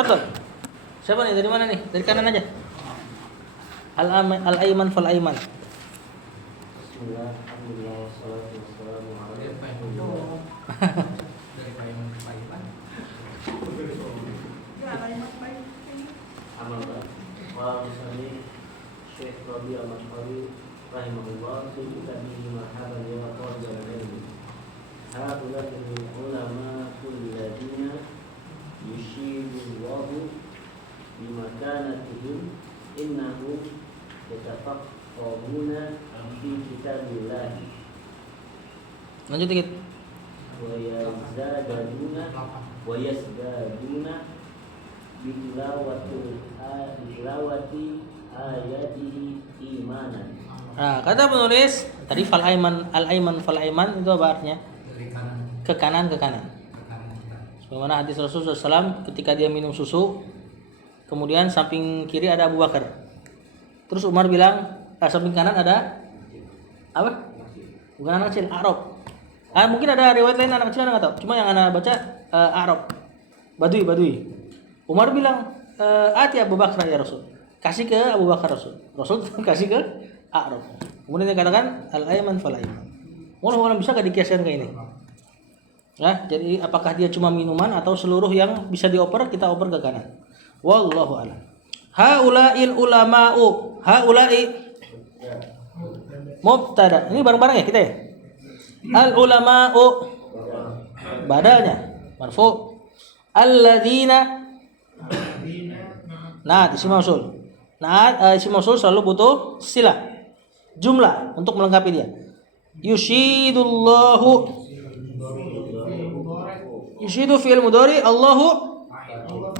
Betul. Siapa nih? Dari mana nih? Dari kanan aja. Al-Aiman fal Aiman. Bismillah, alhamdulillah, wassalatu wassalamu ala rasulillah. Dari Pak Iman ke Pak Iman. Amal baik. Wa musani Syekh Rabi al-Mashari rahimahullah tunjukkan ini marhaban ya talibal ilmi. Haula'i ulama kulladina yushidullahu bimakanatihim innahum yatafaqqahuna fi kitabillah Lanjut dikit. wa yazdaduna bitilawati ayatihi imanan. Nah, kata penulis tadi fal Aiman, Al-Aiman fal Aiman itu apa artinya? Dari kanan Ke kanan, ke kanan. ke kanan kita. Sebagaimana hadis Rasulullah SAW ketika dia minum susu, kemudian samping kiri ada Abu Bakar. Terus Umar bilang, samping kanan ada apa? Bukan anak kecil, Arab. Mungkin ada riwayat lain anak kecil, nggak tahu. Cuma yang anak baca Arab, Badui. Umar bilang, ati Abu Bakar ya Rasul. Kasih ke Abu Bakar Rasul. Rasul kasih ke Arab. Kemudian dia katakan al-Aiman fal Aiman. Orang bisa gak dikiaskan kayak ini? Nah, jadi apakah dia cuma minuman atau seluruh yang bisa dioper kita oper ke kanan? Wallahu a'lam. Haula'il ulama'u. Haula'i mubtada. Ini bareng-bareng ya kita ya? Al ulama'u badalnya marfu. Alladzina. Nah, isim mausul. Nah, isim mausul selalu butuh silah. Jumlah untuk melengkapi dia. Yushidullahu. Yushidu fi'il mudhari, Allahu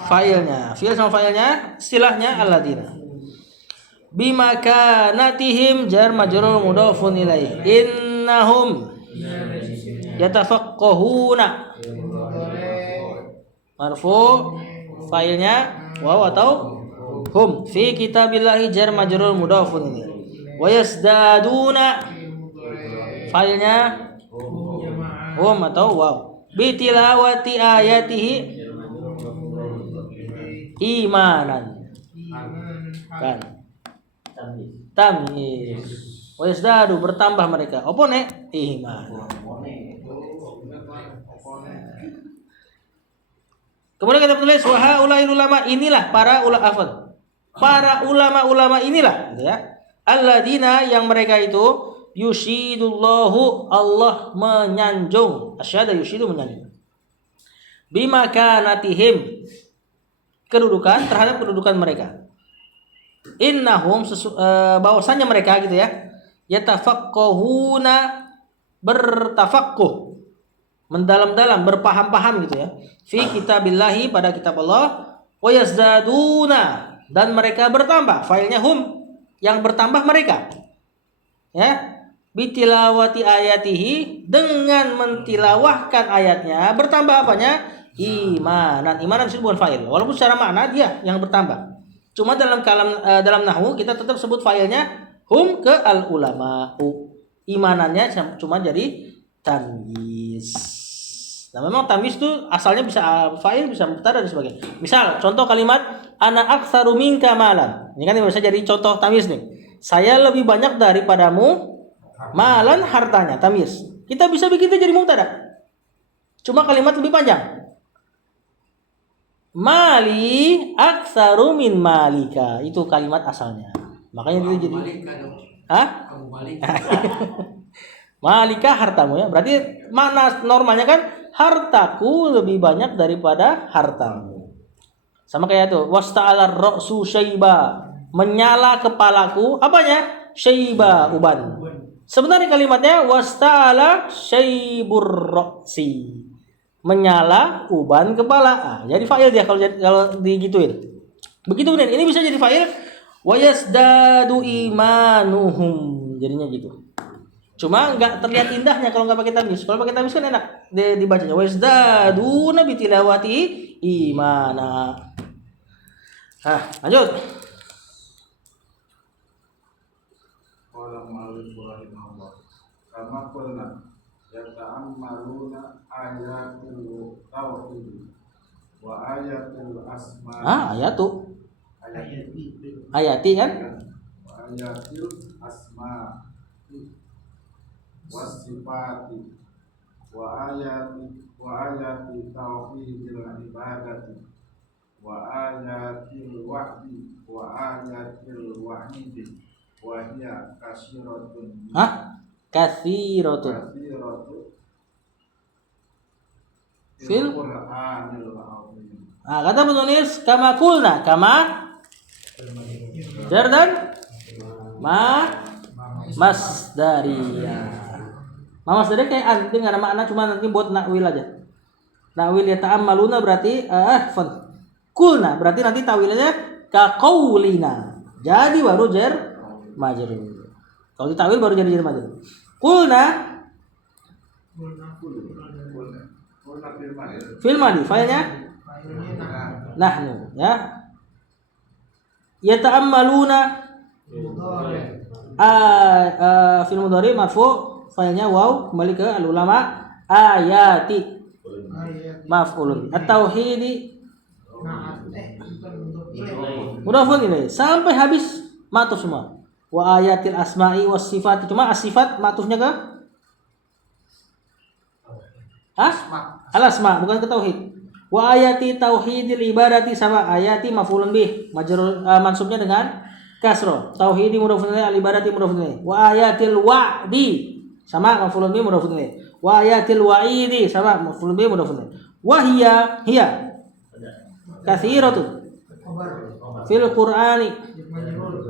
fa'ilnya. Fi'il sama fa'ilnya, silahnya alladzina. Bimakanatihim jar majrur mudhafun ilaih. Innahum yatafaqqahuna. Marfu fa'ilnya waw atau hum. Fi kitabillahi jar majrur mudhafun ilaih. Wa yazdaduna fa'ilnya hum atau waw. Bitilawati ayatihi imanan. Kan. Tamyiz. Wa yazdadu bertambah mereka. Apa nek? Iman. Kemudian kita tulis wa haulail ulama, inilah para ulama. Para ulama-ulama inilah gitu ya. Alladzina yang mereka itu yushidullahu Allah menyanjung. Asyhadu yushidu menyanjung. Bimakanatihim kedudukan terhadap kedudukan mereka. Innahum bahwasanya mereka gitu ya. Yatafaqqahuna bertafaqquh. Mendalam-dalam berpaham-paham gitu ya. Fi kitabillahi pada kitab Allah. Wa yazdaduna dan mereka bertambah. Failnya hum yang bertambah mereka. Ya. Bitilawati ayatihi dengan mentilawahkan ayatnya bertambah apanya? Imanan. Imanan itu bukan fa'il. Walaupun secara makna dia yang bertambah. Cuma dalam dalam nahwu kita tetap sebut fa'ilnya hum ke al ulama'u. Imanannya cuma jadi tamyiz. Nah, memang tamyiz itu asalnya bisa fa'il, bisa mubtada dan sebagainya. Misal contoh kalimat ana aktsaru minka malan. Ini kan bisa jadi contoh tamyiz nih. Saya lebih banyak daripadamu malan hartanya, tamyiz. Kita bisa begitu jadi mubtada. Cuma kalimat lebih panjang. Mali aktsaru min malika. Itu kalimat asalnya. Makanya dia jadi Malika dong. Hah? Abu Malika. Malika hartamu ya. Berarti mana normalnya kan hartaku lebih banyak daripada hartamu. Sama kayak tuh wasta'ala ra'su syaiba. Menyala kepalaku apanya? Syaiba uban. Sebenarnya kalimatnya wasta'ala syaibur ra'si. Menyala uban kepala. Jadi fa'il dia kalau digituin. Begitu benar. Ini bisa jadi fa'il wa yasdadu imanuhum. Jadinya gitu. Cuma nggak terlihat indahnya kalau nggak pakai tamyiz. Kalau pakai tamyiz kan enak dibacanya. Wa yasdaduna bitilawati imana. Nah, lanjut. Qala Malik rahimahullah kama qulna yata'ammaluna ayatul tauhid wa ayatil asma Ayatu. ayati Ayati kan? wa ayatil asma wasifati wa ayati tauhidil ibadati wa ayatil wa'di wa ayatil wa'idi wa hiya kasiratun Katsiratun. Fil Qur'anil azim. kata penulis kama kulna, kama jar dan masdariyah. Masdariyah kayak anti nggak ada makna, cuma nanti buat nakwil aja. Nakwil ya ta'ammaluna berarti kulna berarti nanti tawilnya ka qaulina. Jadi baru jar majrur. Kalau ditawil baru jadi jar majrur. Kulna fil madi, filenya nahnu ya. Yata'ammaluna fil mudhari marfu, filenya waw, kembali ke al ulama. Ayati maf'ulun. At-tauhidi mudhafun ilaih sampai habis matuf semua. Wa ayatil asma'i was sifat, cuma as-sifat matufnya ke al-asma, bukan ke tauhid. Wa ayati tauhidil ibadati sama ayati maf'ulun bih, majrur mansubnya dengan kasroh. Tauhidi mudhafun ilaih, al-ibadati mudhafun ilaih. Wa ayatil wa'di sama maf'ulun bih mudhafun ilaih. Wa ayatil wa'idi sama maf'ulun bih mudhafun ilaih. Wa hiya katsiratun fil qur'ani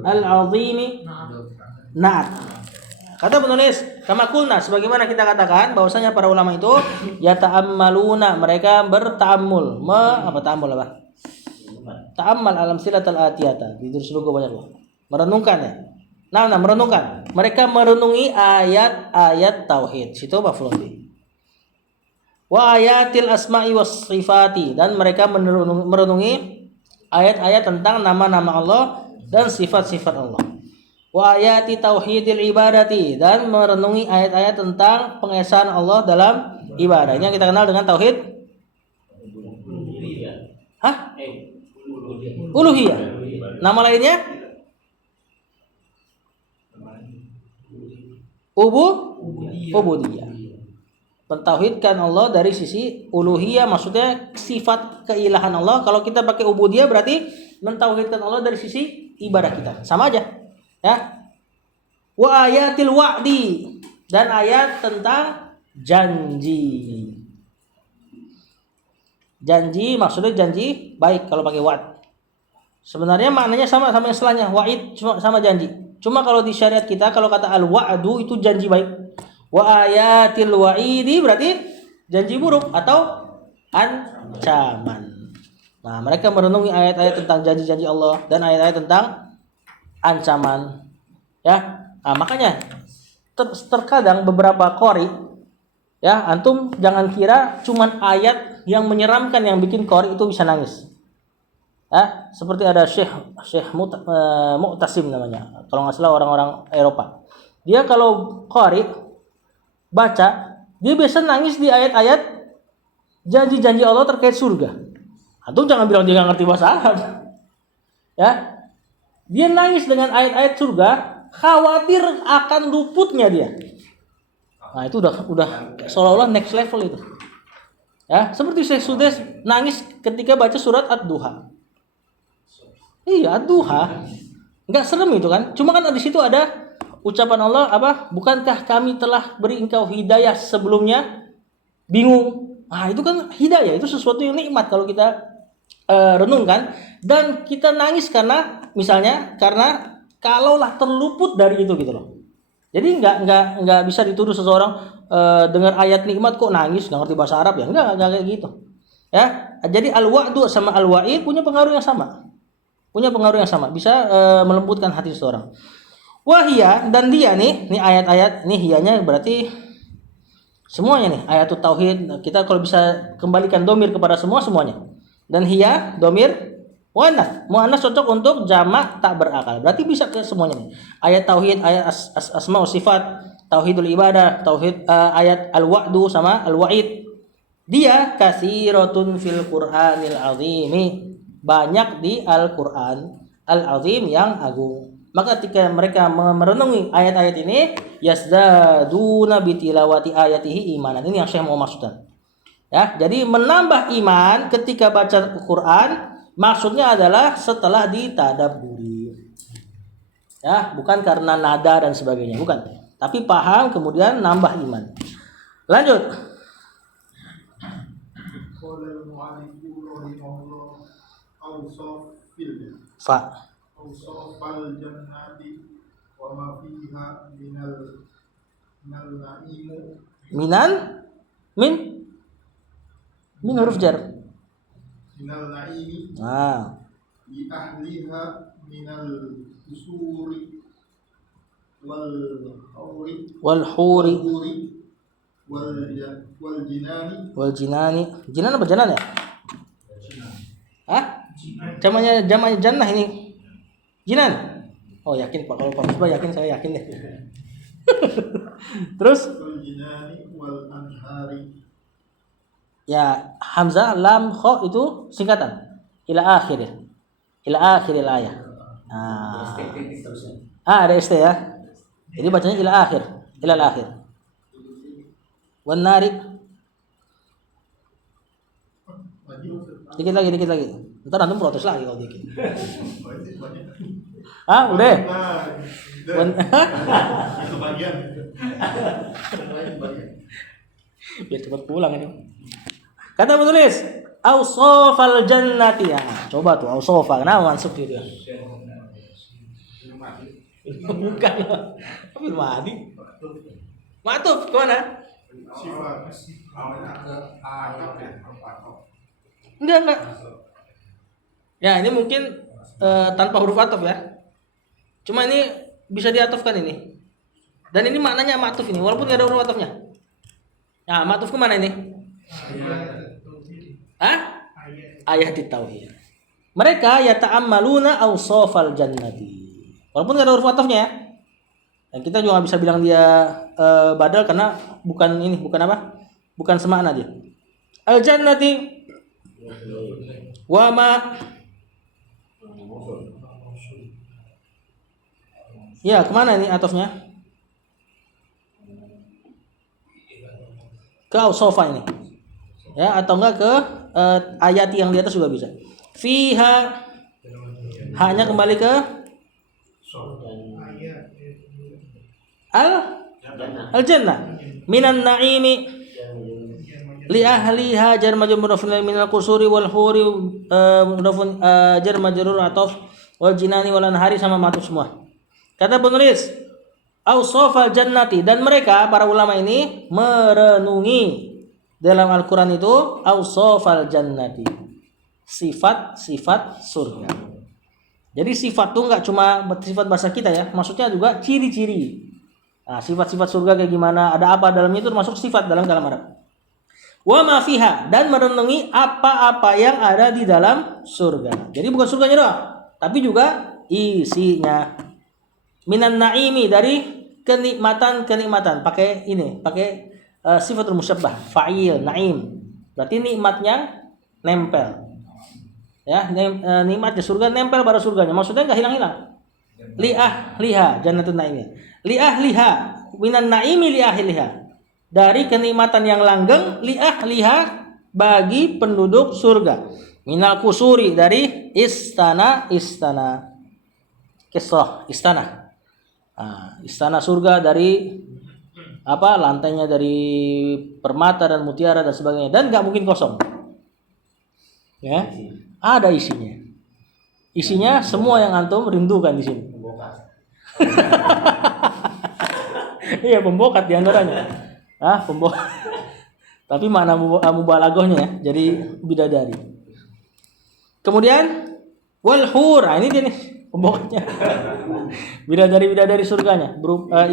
al-azimi na'at. Kata penulis kama kulna, sebagaimana kita katakan bahwasanya para ulama itu yata'ammaluna, mereka berta'ammul. Ta'ammal alam silatul atiyata. Di jurus lugu banyak loh. Merenungkan ya. Nah, merenungkan. Mereka merenungi ayat-ayat tauhid. Situ maf'ul bih. Wa ayatil asma'i was sifati, dan mereka merenungi ayat-ayat tentang nama-nama Allah dan sifat-sifat Allah. Wa ayati tauhidil ibadati, dan merenungi ayat-ayat tentang pengesaan Allah dalam ibadah. Ini yang kita kenal dengan tauhid uluhiyah. Nama lainnya ubudiyah. Mentauhidkan Allah dari sisi uluhiyah, maksudnya sifat keilahan Allah. Kalau kita pakai ubudiyah berarti mentauhidkan Allah dari sisi ibadah kita. Sama aja. Ya. Wa ayatil wa'di, dan ayat tentang janji. Janji maksudnya janji baik kalau pakai wa'd. Sebenarnya maknanya sama istilahnya, wa'id sama janji. Cuma kalau di syariat kita kalau kata al-wa'du itu janji baik. Wa ayatil wa'idi berarti janji buruk atau ancaman. Nah, mereka merenungi ayat-ayat tentang janji-janji Allah dan ayat-ayat tentang ancaman. Ya. Nah, makanya terkadang beberapa qori, ya, antum jangan kira cuman ayat yang menyeramkan yang bikin qori itu bisa nangis. Ya, seperti ada Syekh Mu'tasim namanya. Kalau nggak salah orang-orang Eropa. Dia kalau qori baca, dia biasa nangis di ayat-ayat janji-janji Allah terkait surga. Antum jangan bilang dia nggak ngerti bahasa Arab. Ya. Dia nangis dengan ayat-ayat surga, khawatir akan luputnya dia. Nah, itu udah seolah-olah next level itu. Ya, seperti Syekh Sudes nangis ketika baca surat Ad-Duha. Iya, Ad-Duha. Enggak serem itu kan? Cuma kan di situ ada ucapan Allah apa? Bukankah kami telah beri engkau hidayah sebelumnya? Bingung. Nah, itu kan hidayah, itu sesuatu yang nikmat kalau kita renungkan, dan kita nangis karena misalnya karena kalaulah terluput dari itu gitu loh. Jadi nggak bisa dituduh seseorang dengar ayat nikmat kok nangis, nggak ngerti bahasa Arab ya, nggak kayak gitu. Ya, jadi al-wa'du sama al-wa'id punya pengaruh yang sama. Bisa melembutkan hati seseorang. Wahia, dan dia nih ayat-ayat nih, hiyanya berarti semuanya nih ayatut tauhid. Kita kalau bisa kembalikan domir kepada semuanya. Dan hiya domir muannas cocok untuk jamak tak berakal. Berarti bisa ke semuanya nih. Ayat tauhid, ayat asma wa sifat, tauhidul ibadah, tauhid ayat al-wa'du sama al-wa'id. Dia katsiratun fil Qur'anil azimi, banyak di Al-Qur'an Al-Azim yang agung. Maka ketika mereka merenungi ayat-ayat ini, yazdaduna bitilawati ayatihi imanan. Ini yang saya mau maksudkan. Ya, jadi menambah iman ketika baca Quran, maksudnya adalah setelah ditadabburi. Ya, bukan karena nada dan sebagainya, bukan. Tapi paham kemudian nambah iman. Lanjut. Qala al-mu'allifu rahimahullah awsafil Fa. awsafal jannati wa ma fiha minal na'imu Minan min huruf jar. minal na'imi Nah, li ahliha minal usuri wal hawri wal huri wal jinani wal jinani. Jinan apa janan ya? Hah? Jamannya jannah ini. Jinan. Oh, yakin Pak, kalau Pak Musbah yakin, saya yakin deh. Terus wal jinani wal anhari. ya, hamzah lam kha itu singkatan. Ila akhiril ayah. Nah. Ada ST ya. Jadi bacanya ila akhir. Wan narik. Dikit lagi. Ntar antum protes lagi kalau dikit. Ah, udah. Itu bagian. Biar cepat pulang ini. Kata penulis, awsafal jannati. Ya, coba tuh awsafa. Kenapa masuk gitu ya? Bukan. Tapi mati. Matuf kemana? Sifat Enggak. Ya, ini mungkin tanpa huruf ataf ya. Cuma ini bisa diatofkan ini. Dan ini maknanya matuf ini, walaupun nggak ada huruf atafnya. Nah, matuf kemana ini? Ayat tauhid. Mereka yata'ammaluna awsafal jannati. Walaupun nggak ada huruf atafnya ya. Dan kita juga nggak bisa bilang dia badal karena bukan apa? Bukan semakna dia. Al jannati wa ma. Ya, kemana ini atofnya? Ke awsafa ini. Ya, atau enggak ke ayat yang di atas juga bisa. Fiha hanya kembali ke al jannah minan naimi li ahliha jar majrur minal qusuri wal huri jar majrur ataf wal jinani wal anhari sama matuf semua. Kata penulis awsafal jannati, dan mereka para ulama ini merenungi dalam Al-Qur'an itu awsafal jannati, sifat-sifat surga. Jadi sifat tuh enggak cuma sifat bahasa kita ya, maksudnya juga ciri-ciri. Nah, sifat-sifat surga kayak gimana, ada apa dalamnya, itu termasuk sifat dalam kalam Arab. Wa ma fiha, dan merenungi apa-apa yang ada di dalam surga. Jadi bukan surganya doang, tapi juga isinya. Minan naimi, dari kenikmatan, pakai sifatul musyabbah, fa'il, naim. Berarti nikmatnya nempel. Ya, nikmatnya surga nempel pada surganya. Maksudnya enggak hilang-hilang. Li ahliha jannatun naim. Li ahliha minan naimi li ahliha. Dari kenikmatan yang langgeng, li ahliha, bagi penduduk surga. Minal kusuri, dari istana. Kisah istana. Nah, istana surga dari apa? Lantainya dari permata dan mutiara dan sebagainya, dan nggak mungkin kosong. Ya, ada isinya. Isinya semua yang antum rindukan di sini. Iya, pembokat diantaranya. Pembokat. Tapi makna mubalaghahnya ya, jadi bidadari. Kemudian wal hur, ini dia nih pembokatnya. Bidadari surganya,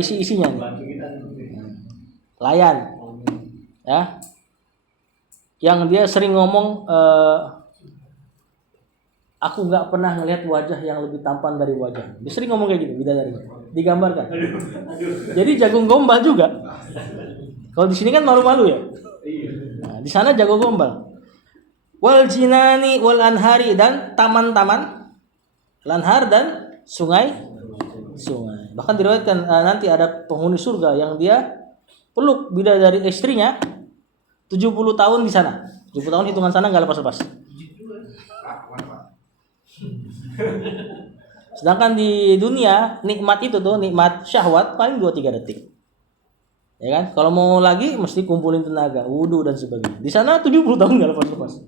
isi-isinya nih. Layan. Ya. Yang dia sering ngomong aku nggak pernah ngelihat wajah yang lebih tampan dari wajah. Dia sering ngomong kayak gitu, bidadari. Digambarkan. Jadi jagung gombal juga. Kalau di sini kan malu-malu ya. Nah, Di sana jago gombal. Wal jinani wal anhari, dan taman-taman, lanhar dan sungai. Bahkan diriwayatkan nanti ada penghuni surga yang dia peluk bidadari istrinya 70 tahun di sana. 70 tahun hitungan sana enggak lepas-lepas. Sedangkan di dunia nikmat itu tuh, nikmat syahwat paling 2-3 detik. Ya kan? Kalau mau lagi mesti kumpulin tenaga, wudu dan sebagainya. Di sana 70 tahun enggak lepas-lepas.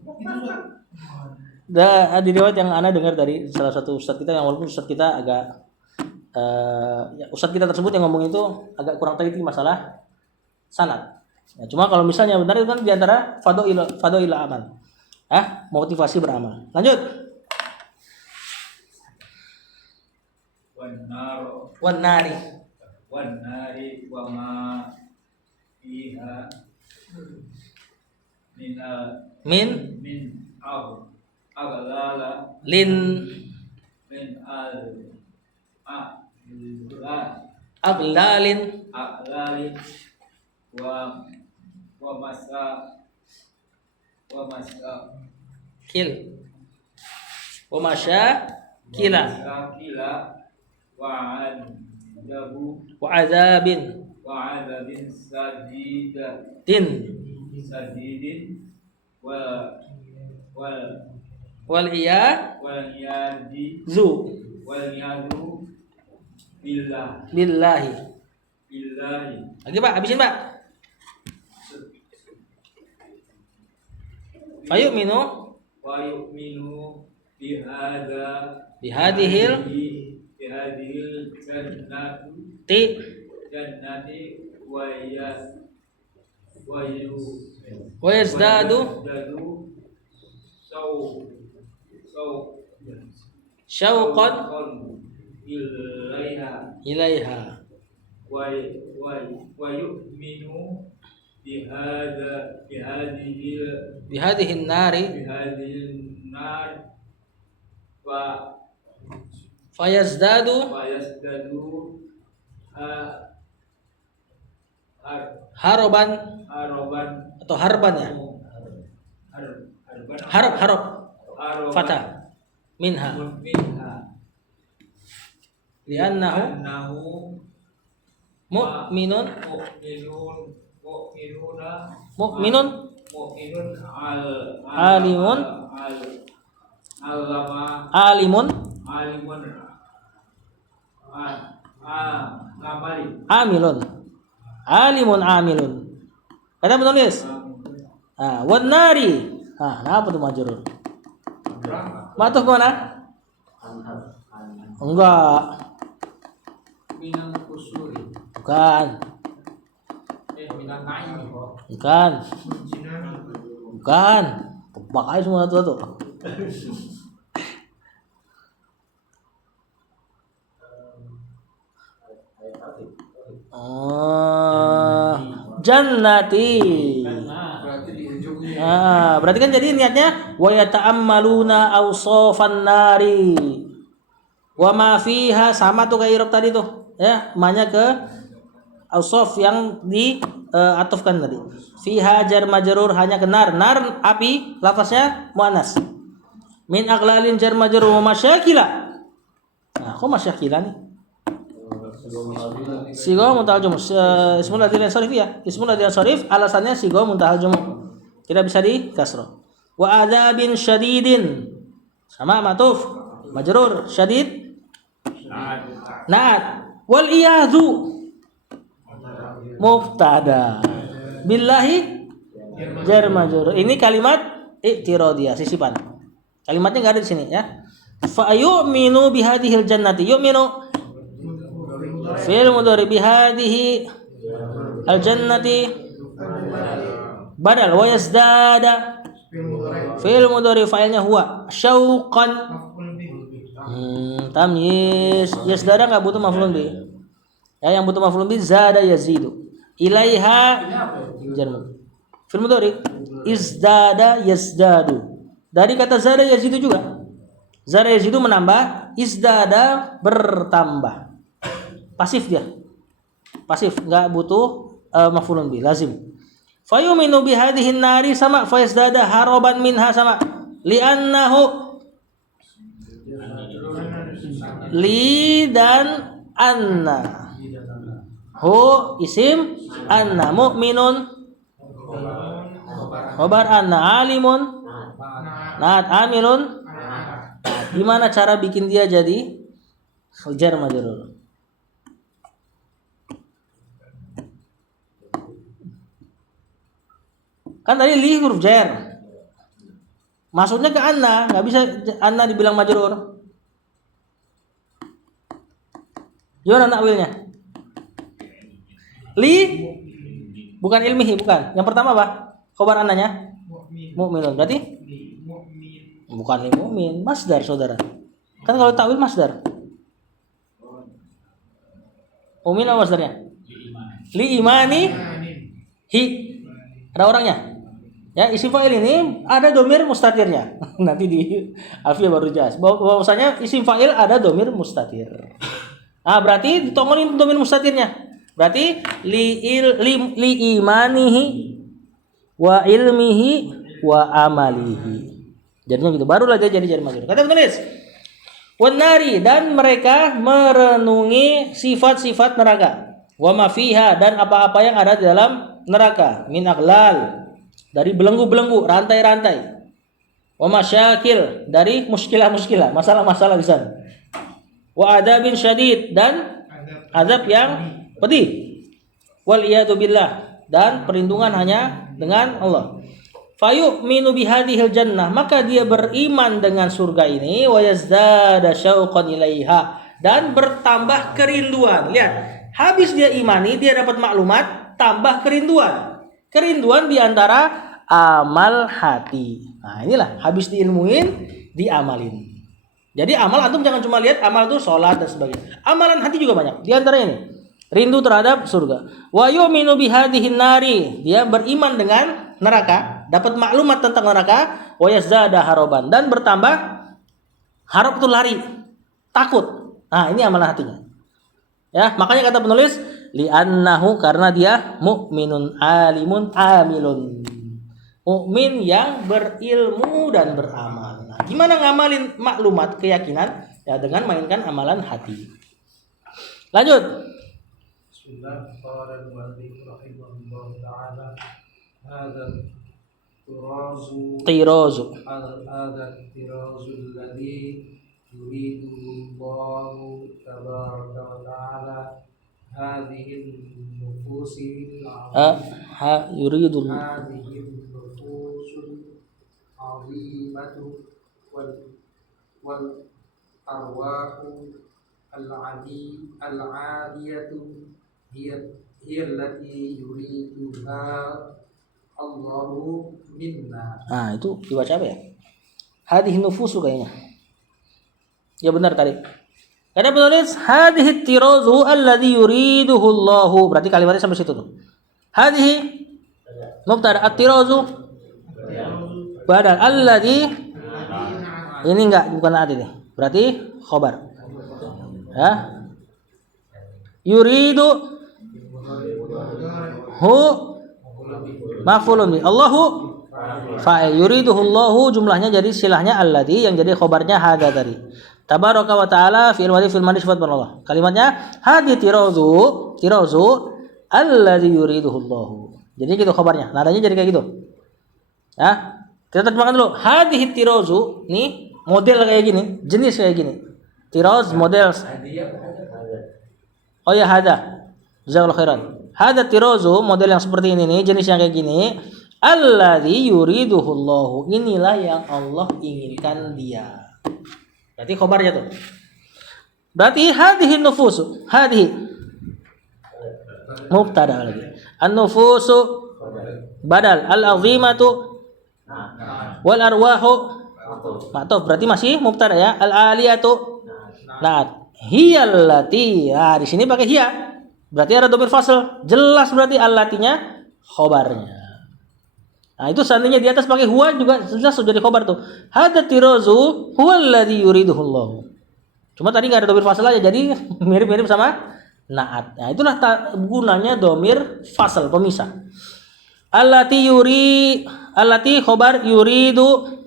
Di riwayat yang ana dengar dari salah satu ustadz kita, yang walaupun ustadz kita agak ustadz kita tersebut yang ngomong itu agak kurang teliti masalah sanad. Ya, cuma kalau misalnya benar itu kan diantara fadha'il amal. Motivasi beramal. Lanjut. Wan nari wa ma fiha min aghlala lin aglalin wa masya kila wa azabin sadidin wal iyadu billahi. Lagi Pak, habisin Pak. Fayu'minu bihadihil jannati wa yazdadu syauqan ilaiha wa yu'minu bihadhihi nari fayazdadu haroban atau harban ya, harap fatah minha li'annahu mu'minun alimun amilun. Kata penulis. Wan nari. Apa tuh majrur? Matuh kemana? Enggak. Minang kusuri. Bukan. Minang naim. Bukan. Tebak aja semua tuh. Jannati. Berarti di ujungnya. Berarti kan jadi niatnya wa yata'ammaluna awsafan nari wa ma fiha, sama tuh kayak irob tadi tuh ya, manya ke awsaf yang di atufkan tadi. Fiha jar majrur, hanya ke nar api, lafaznya muannas. Min aqlalin jar majrur wa masyakila. Kok masyakila nih? Sigo muntahal jumlah. Ismul ladzi yansharif ya. Ismul ladzi yansharif alasannya sigo muntahal jumlah. Tidak bisa di kasrah. Wa adzabin syadidin. Sama matuf majrur syadid. Na'at. Wal iyadhu mubtada. Billahi jar majrur. Ini kalimat i'tiradiyah, sisipan. Kalimatnya enggak ada di sini ya. Fa yu'minu bihadhil jannati. Yu'minu fi'il mudhari bihadhihi al-jannati badal wa yazdada fi'il mudhari fa'ilnya huwa syauqan tamyiz. Yazdada enggak butuh maf'ulun bih. Ya, yang butuh maf'ulun bih zada yazidu. Ilaiha jarmu. Fi'il mudhari izdada yazdadu. Dari kata zada yazidu juga. Zada yazidu menambah, izdada bertambah. Pasif dia. Pasif, enggak butuh maf'ulun bih, lazim. Fayuminu bihadhihin nari sama fayazdada haraban minha sama. Li'annahu li dan anna. Hu isim anna mu'minun khabar anna alimun naat amilun. Gimana cara bikin dia jadi jar majrur? Kan tadi li huruf jar. Maksudnya ke anna, nggak bisa anna dibilang majrur. Gimana nakwilnya? Li bukan ilmihi, bukan. Yang pertama apa? Khobar annanya? Mu'minun. Berarti bukan li mu'min, masdar saudara. Kan kalau takwil masdar. Mu'min apa masdarnya? Li imani hi. Ada orangnya? Ya, isim fa'il ini ada domir mustatirnya. Nanti di Alfiyah baru jelas. Bahwasanya isim fa'il ada domir mustatir. Nah, berarti ditongolin domir mustatirnya. Berarti li imanihi wa ilmihi wa amalihi. Jadinya gitu. Barulah dia jadi majrur. Kata penulis, wan nari, dan mereka merenungi sifat-sifat neraka. Wa ma fiha, dan apa-apa yang ada di dalam neraka. Min aghlal, dari belenggu-belenggu, rantai-rantai. Wa masyakil, dari muskilah-muskilah, masalah-masalah di sana. Wa adabin syadid, dan azab yang pedih. Wal iyadu billah, dan perlindungan hanya dengan Allah. Fayu'minu bihadhil jannah, maka dia beriman dengan surga ini, wa yazdada syauqan ilaiha, dan bertambah kerinduan. Lihat, habis dia imani, dia dapat maklumat, tambah kerinduan. Kerinduan diantara amal hati. Nah, inilah habis diilmuin, diamalin. Jadi amal antum jangan cuma lihat amal itu sholat dan sebagainya. Amalan hati juga banyak. Di antaranya ini, rindu terhadap surga. Wa yu'minu bihadhihin nari, dia beriman dengan neraka, dapat maklumat tentang neraka. Wa yazdada haraban, dan bertambah harap itu lari, takut. Nah, ini amalan hatinya. Ya, makanya kata penulis li'annahu, karena dia mu'minun alimun amilun. Mukmin yang berilmu dan beramal. Nah, gimana ngamalin maklumat keyakinan? Ya, dengan mainkan amalan hati. Lanjut. Bismillah. Qala al-mu'allif rahimahullah ta'ala hadza Tirazu. alladhi yuridu Allahu tabaraka wa ta'ala hadhihi an-nufusi Yuridul azimatu wal arwahu al-adiyatu hiya allati yuriduha Allahu minna. Nah, itu dibaca apa ya? Hadhihi nufusu kayaknya. Ya benar tadi. Karena penulis hadhihi tirazu alladhi yuriduhu Allahu. Berarti kalimatnya sampai situ tuh. Hadhihi mubtada, at-tirazu badal, alladhi ini enggak, bukan ad ini. Berarti khobar. Ya. Yuridu hu maf'ulun bi. Allahu fa'il. Yuriduhu Allahu, jumlahnya jadi silahnya alladhi, yang jadi khobarnya hadza tadi. Tabaraka wa ta'ala fi'il madhi sifat Allah. Kalimatnya hadi tirazu alladhi yuriduhu Allahu. Jadi gitu khobarnya. Nadanya jadi kayak gitu. Ya. Kita terjemahkan dulu. Hadhihi tirazu, nih model kayak gini, jenis kayak gini. Tiraz model. Oh ya, hada. Jazakallahu khairan. Hada tirazu, model yang seperti ini nih, jenis yang kayak gini. Alladzi yuriduhu Allahu. Inilah yang Allah inginkan dia. Berarti khobarnya tuh. Berarti hadhihi nufusu, hadhihi mubtada lagi. An-nufusu badal, al-azimatu wal arwahu ma'tuf. Berarti masih mubtada ya. Al-aliyatu naat. Hiyallati. Nah, di sini pakai hiya. Berarti ada dhamir fasl. Jelas berarti allatinya khobarnya. Nah, itu seandainya di atas pakai huwa juga jelas sudah jadi khobar tuh. Hadza tirazu huwallazi yuriduhu Allah. Cuma tadi enggak ada dhamir fasl aja, jadi mirip-mirip sama naat. Nah, itulah gunanya dhamir fasl, pemisah. allati khobar yuridu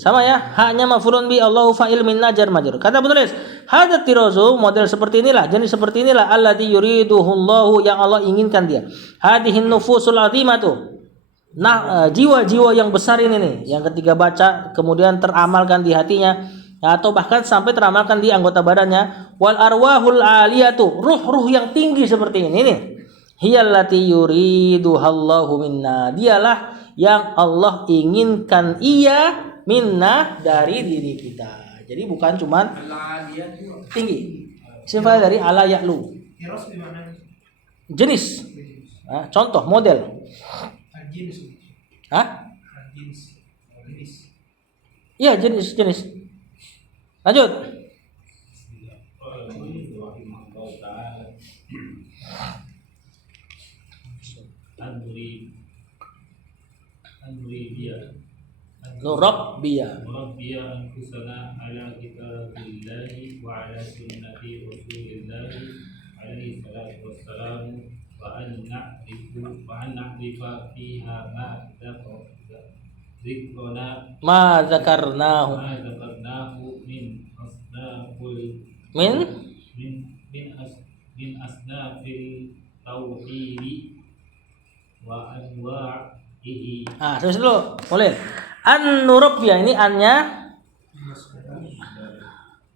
sama ya, haknya maf'ulun bi Allahu fa'il minna jar majrur. Kata penulis, hadat tirazu, model seperti inilah, jenis seperti inilah allati yuriduhullahu, yang Allah inginkan dia. Hadihin nufusul azimatu. Nah, jiwa-jiwa yang besar ini nih, yang ketika baca kemudian teramalkan di hatinya, atau bahkan sampai teramalkan di anggota badannya. Wal arwahul aliyatu, ruh-ruh yang tinggi seperti ini nih. Hiyallati yuriduhallahu minna, dialah yang Allah inginkan ia minna dari diri kita. Jadi bukan cuman tinggi. Sifat dari ala ya'lu. Jenis. Contoh model. Iya, jenis. Lanjut. Nurabbiya anfusana ala kitabillahi wa ala sunnati rasulillahi alaihi salatu wassalam wa an na'rifa fiha ma zakarnahu min asnafil tauhidi wa anwa'ihi. Terus dulu, boleh. An-nurabbiya ini annya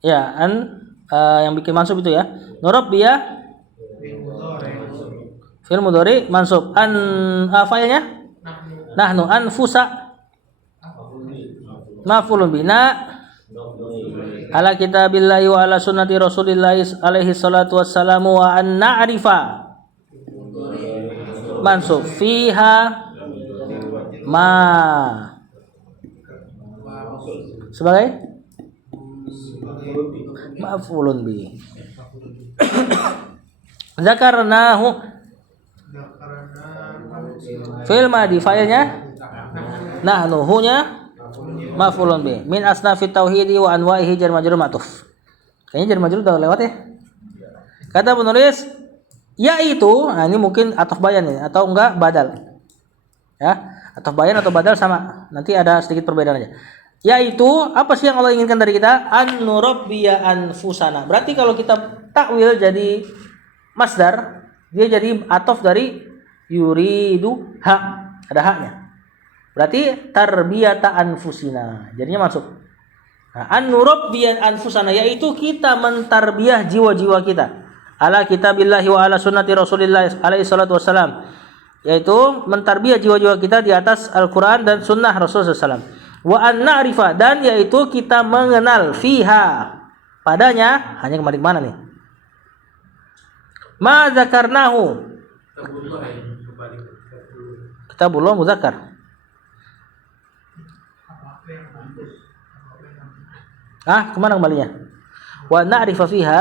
ya, yang bikin mansub itu ya. Nurabbiya fi'il mudhari mansub. Fa'ilnya nahnu, anfusa maf'ulun bina ala kitabillahi wa ala sunnati rasulillahi alaihi salatu wassalamu wa an na'rifa mansub fiha ma sebagai maf'ulun bi. Zakarnahu fi'il madi, fa'ilnya nahnu, hu-nya maf'ulun bi. Min asnafit tauhidi wa anwa'ihi jar majrur ma'tuf. Kayaknya jar majrur udah lewat ya. Kata penulis yaitu, ini mungkin ataf bayan ini atau enggak badal. Ya, ataf bayan atau badal sama. Nanti ada sedikit perbedaan aja. Yaitu apa sih yang Allah inginkan dari kita? An-nurabbiya anfusana. Berarti kalau kita takwil jadi masdar, dia jadi ataf dari yuridu ha, ada haknya. Berarti tarbiyata anfusina. Jadinya masuk. Nah, an-nurabbiya anfusana yaitu kita mentarbiyah jiwa-jiwa kita. Ala kitabillahi wa ala sunnati rasulillah alaihi salatu wassalam. Yaitu mentarbiyah jiwa-jiwa kita di atas Al-Qur'an dan sunnah Rasulullah SAW. Wa an na'rifa, dan yaitu kita mengenal fiha padanya, hanya kembali ke mana nih? Ma zakarnahu. Kitabullah muzakkar. Kemana kembalinya? Wa na'rifa fiha,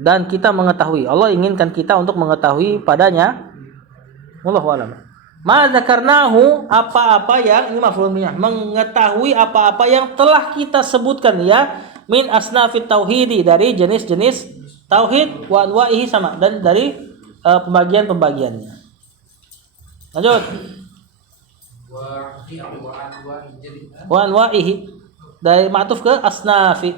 dan kita mengetahui. Allah inginkan kita untuk mengetahui padanya. Wallahu a'lam. Ma dzakarnahu, apa-apa yang, ini maf'ulun bih, mengetahui apa-apa yang telah kita sebutkan ya, min asnafit tauhidi, dari jenis-jenis tauhid, wa anwa'ihi sama, dan dari pembagian-pembagiannya. Lanjut. Wa anwa'ihi, dari ma'tuf ke asnafi.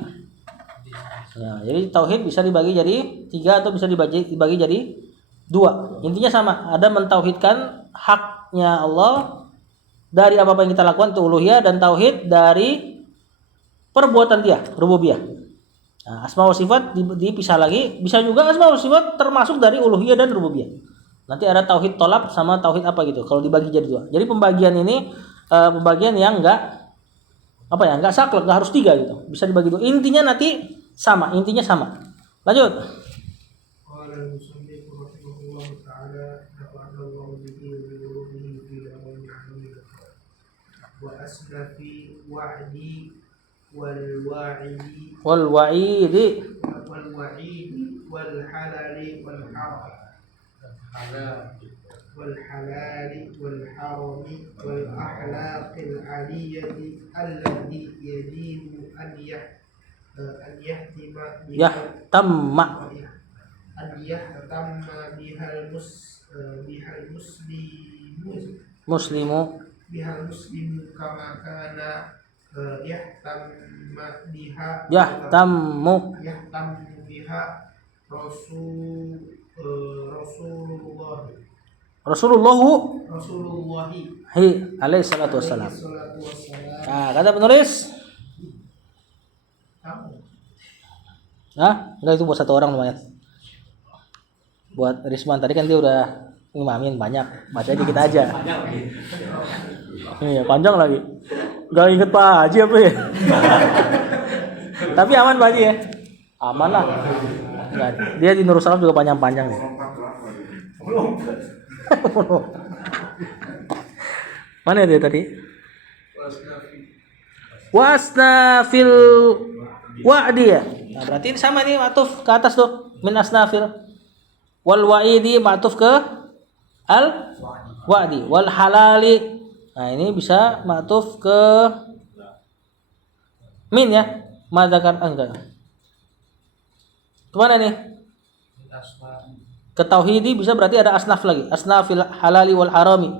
Nah, jadi tauhid bisa dibagi jadi 3 atau bisa dibagi jadi 2. Intinya sama, ada mentauhidkan haknya Allah dari apa-apa yang kita lakukan itu uluhiyah, dan tauhid dari perbuatan dia, rububiyah. Nah, asma wa sifat dipisah lagi, bisa juga asma wa sifat termasuk dari uluhiyah dan rububiyah. Nanti ada tauhid tolab sama tauhid apa gitu kalau dibagi jadi 2. Jadi pembagian ini pembagian yang enggak saklek, enggak harus 3 gitu. Bisa dibagi 2. Intinya sama. Lanjut. wal wa'idi wal halali wal haram والحلال والحرم والأخلاق العالية التي يجب أن يهتم an yahtamma bihal Muslimu muslimu kama kana yahtamma biha yahtammu biha Rasulullah Rasulullahi alaihi salatu wassalam. salatu wassalam. Nah, kata penulis. Kamu Enggak, itu buat satu orang lumayan. Buat Risman tadi kan dia udah ngimamin banyak, baca dikit aja. Iya, panjang lagi. Gak inget Pak Haji apa ya? Tapi aman Pak Haji ya? Aman lah. Nggak, dia di Nurul Salam juga panjang-panjang nih. Mana dia tadi? Wasnafil wa'di ya. Nah, berarti ini sama nih matuf ke atas tuh. Min asnafil. Wal wa'idi matuf ke al wa'di. Wal halali. Nah, ini bisa matuf ke min ya. Madzakar enggak. Kemana nih? Ke tauhidi bisa berarti ada asnaf lagi. Asnafil halali wal harami.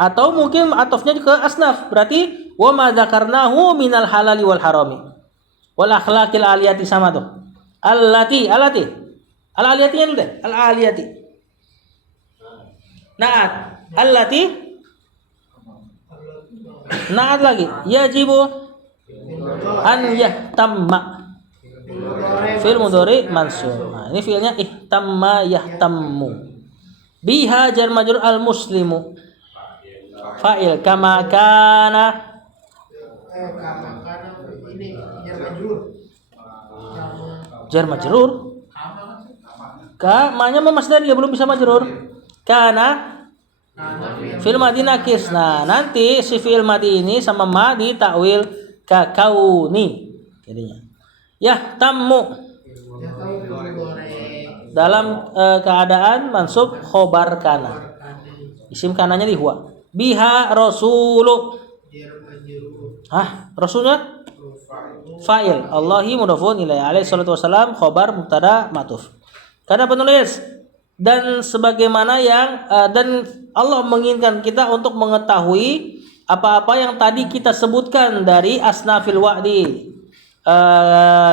Atau mungkin atofnya ke asnaf. Berarti wa ma dzakarnahu minal halali wal harami. Wal akhlaqil aliyati sama tuh. Alati. Al-aliyati ini deh. Al-aliyati. Naat. Allati. Naat lagi. Yajibu an yahtamma. Fi'il mudhari mansub. Nah, ini fi'ilnya ihtamma yahtammu. Biha jar majrur al muslimu. Fa'il kama kana. ini jar majrur. Jar majrur. Ka ma-nya masdar ya belum bisa majrur. Kana fi'il madi nakis. Nah, nanti si fi'il madi ini sama ma di takwil ka kauni jadinya. Yahtammu dalam keadaan mansub khobar kana. Isim kananya di huwa. Biha rasulu. Rasulnya fa'il. Allahi mudhafun ilaihi alaihi salatu wasalam khobar mubtada matuf. Kata penulis dan sebagaimana yang dan Allah menginginkan kita untuk mengetahui apa-apa yang tadi kita sebutkan dari asnafil wa'di.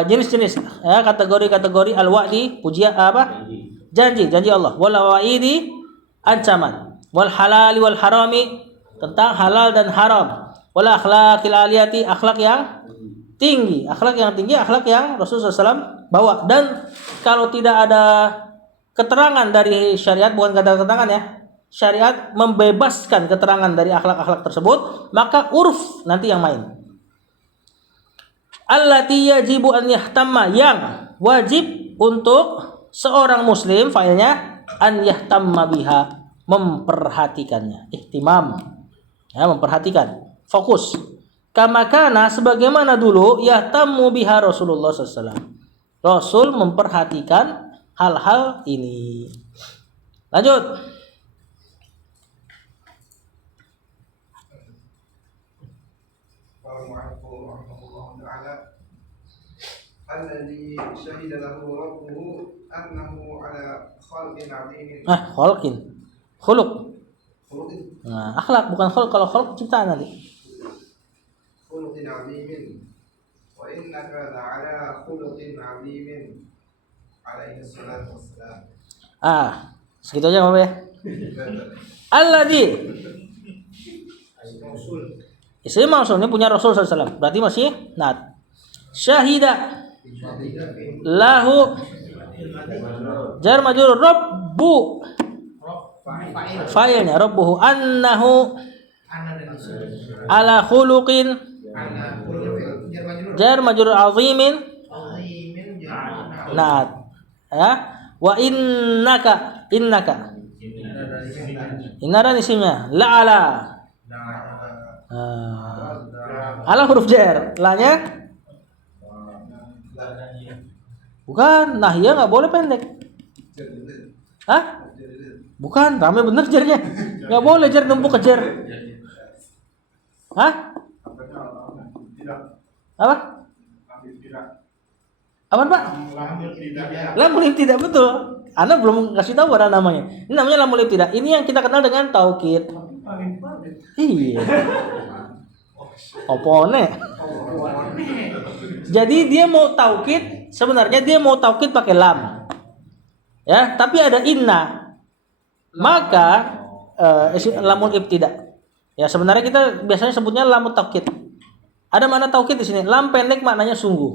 Jenis-jenis ya, kategori-kategori al-wa'di pujian apa? Janji Allah. Wal wa'idi ancaman. Wal halali wal harami tentang halal dan haram. Wal akhlaqil aliyati akhlak yang tinggi. Akhlak yang Rasulullah SAW bawa. Dan kalau tidak ada keterangan dari syariat, bukan kata keterangan ya, syariat membebaskan keterangan dari akhlak-akhlak tersebut, maka urf nanti yang main. Allati yajibu an yahtamma, yang wajib untuk seorang muslim, fa'ilnya an yahtamma biha, memperhatikannya. Ihtimam ya, memperhatikan, fokus. Kama kana, sebagaimana dulu yahtammu biha Rasulullah SAW. Rasul memperhatikan hal-hal ini. Lanjut. Alladzi syahida lahu rabbuhu annahu ala khalqin 'azimin. Khuluq. Nah, akhlak bukan khuluq. Kalau khuluq ciptaan nanti. Khuluqin 'azimin. Wa innaka la'ala khuluqin 'azimin. Alaihi salatu wassalam. Segitu aja Bapak ya. Alladzi isim mausul ini punya Rasul SAW. Berarti masih nat. Syahida lahu jar majrur rabbu fa'ilnya rabbuhu annahu ala khuluqin jar majrur azimin nat ya. Wa innaka innaran isimnya la'ala ala huruf jar, lanya bukan, nahya nggak boleh pendek. Bukan, rame bener jarnya. Nggak boleh jar numpuk ke jar. Apa? Apa Pak? Lamul ibtidah. Lamul ibtidah, betul. Anda belum kasih tahu ada namanya. Ini namanya lamul ibtidah. Ini yang kita kenal dengan taukid. Iya. Opone. Jadi dia mau taukid, sebenarnya dia mau taukid pakai lam. Ya, tapi ada inna. Maka lamul ibtidah. Ya, sebenarnya kita biasanya sebutnya lamul taukid. Ada mana taukid di sini? Lam pendek maknanya sungguh.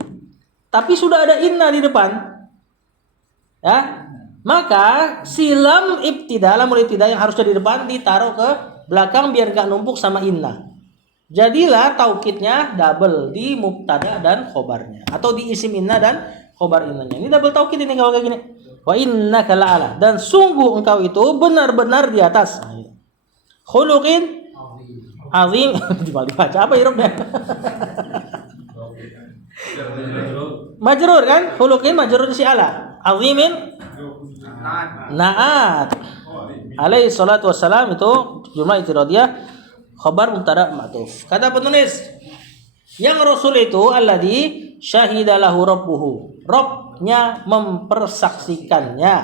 Tapi sudah ada inna di depan. Ya. Maka si lam ibtidah, lamul ibtidah yang harusnya di depan ditaruh ke belakang biar enggak numpuk sama inna. Jadilah taukidnya double di mubtada dan khobarnya atau di isim inna dan khobar innanya. Ini double taukid ini kalau kayak gini. Wa innaka la'ala, dan sungguh engkau itu benar-benar di atas. Khuluqin azim. Dibaca apa irobnya? Majrur kan? Khuluqin majrur si ala. Azimin na'at. Alaihi salatu wassalam itu jumlah itiradiyah, khabar mubtada ma'tuf. Kata penulis, yang Rasul itu alladzi syahida lahu rabbuhu. Rabbnya mempersaksikannya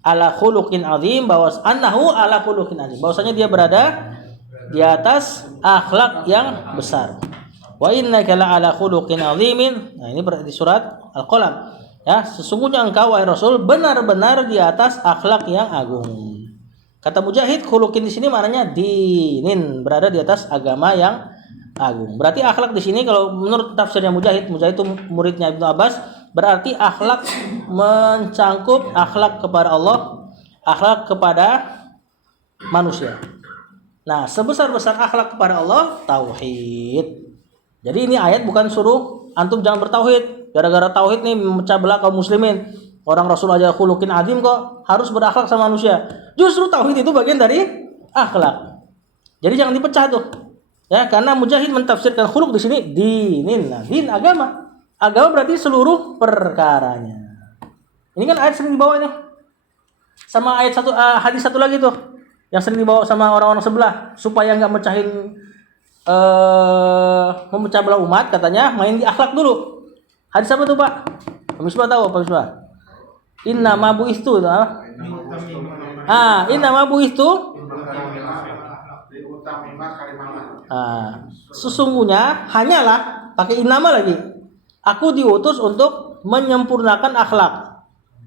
ala khuluqin azim, bahwa annahu ala khuluqin azim. Bahwasanya dia berada di atas akhlak yang besar. Wa innaka la ala khuluqin azimin. Nah, ini di surat Al-Qalam. Ya, sesungguhnya engkau wahai Rasul benar-benar di atas akhlak yang agung. Kata Mujahid, khuluqin di sini maknanya dinin, berada di atas agama yang agung. Berarti akhlak di sini kalau menurut tafsirnya Mujahid itu muridnya Ibnu Abbas, berarti akhlak mencangkup akhlak kepada Allah, akhlak kepada manusia. Nah, sebesar-besar akhlak kepada Allah tauhid. Jadi ini ayat bukan suruh antum jangan bertauhid. Gara-gara tauhid nih memecah belah kaum muslimin. Orang Rasul aja khuluqin azim kok harus berakhlak sama manusia. Justru tauhid itu bagian dari akhlak. Jadi jangan dipecah tuh. Ya, karena Mujahid mentafsirkan khuluq di sini dinin. Nah, din agama. Agama berarti seluruh perkaranya. Ini kan ayat sering dibawanya. Sama ayat satu hadis satu lagi tuh yang sering dibawa sama orang-orang sebelah supaya enggak mecahin memecah belah umat, katanya main di akhlak dulu. Hadis apa tuh, Pak? Pak Misbah tahu Pak Misbah? Inna ma buistu itu apa? Inna ma buistu. Sesungguhnya hanyalah pakai innama lagi. Aku diutus untuk menyempurnakan akhlak.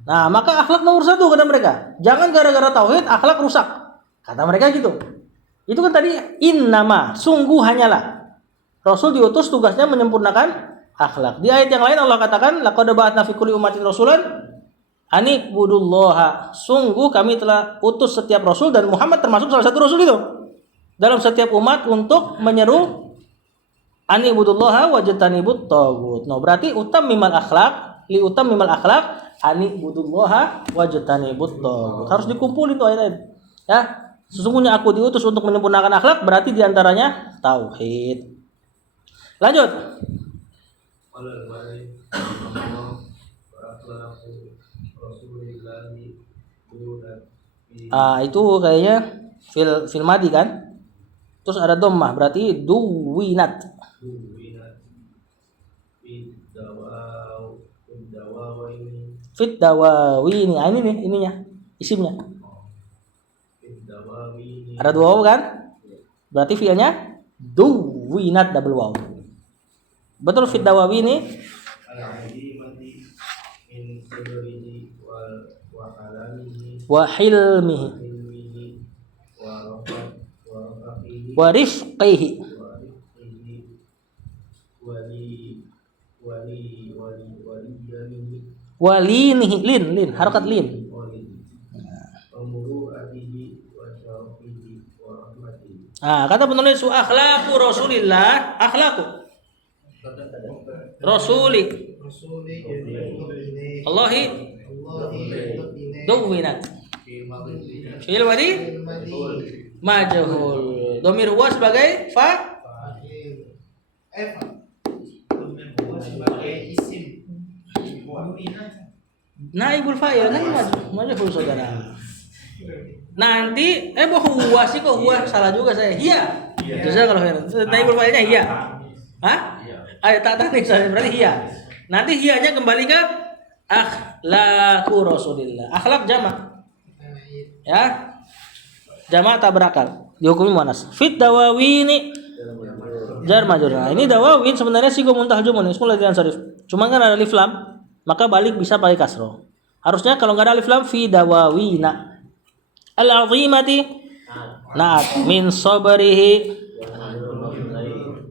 Nah, maka akhlak nomor 1 kata mereka. Jangan gara-gara tauhid akhlak rusak. Kata mereka gitu. Itu kan tadi innama, sungguh hanyalah. Rasul diutus tugasnya menyempurnakan akhlak. Di ayat yang lain Allah katakan laqad ba'atsna fi kulli ummatin rasulan ani budullaha. Sungguh kami telah utus setiap rasul, dan Muhammad termasuk salah satu rasul itu. Dalam setiap umat untuk menyeru ani budullaha wajtanibut tagut. No, berarti utammimal akhlak, li utammimal akhlak ani budullaha wajtanibut tagut. Harus dikumpulin tuh ayat-ayat. Ya, sesungguhnya aku diutus untuk menyempurnakan akhlak, berarti diantaranya tauhid. Lanjut. Itu kayaknya fil madi kan? Terus ada dhammah, berarti duwinat. Fit dawawini. Ini nih ininya, isimnya. Ada 2 waw kan? Berarti fi'ilnya duwinat double waw. Betul fit dawawini. Wa hilmihi wa rifqihi walinihi, lin harakat lin. Kata penulis akhlaqu Rasulillah, akhlaqu Rasuli Allahi duwinat fi'il madi majhul, dhamir huwa sebagai naibul fa'il, majhul saudara. Nanti huwa sih kok, huwa salah juga saya. Iya. Terus kalau naibul fa'ilnya iya. Hah? Tak tanik saya berarti iya. Nanti hianya kembali ke akhlaqu Rasulillah. Akhlak jamak. Ya. Jamak tak berakal. Dihukumi muannas. Fit dawawini jar majrur. Nah, ini dawawin sebenarnya sigo muntahjumun ismul ladzina sarif. Cuma kan ada alif lam, maka balik bisa pakai kasroh. Harusnya kalau nggak ada alif lam fi dawawina. Al-azimati naat min sabrihi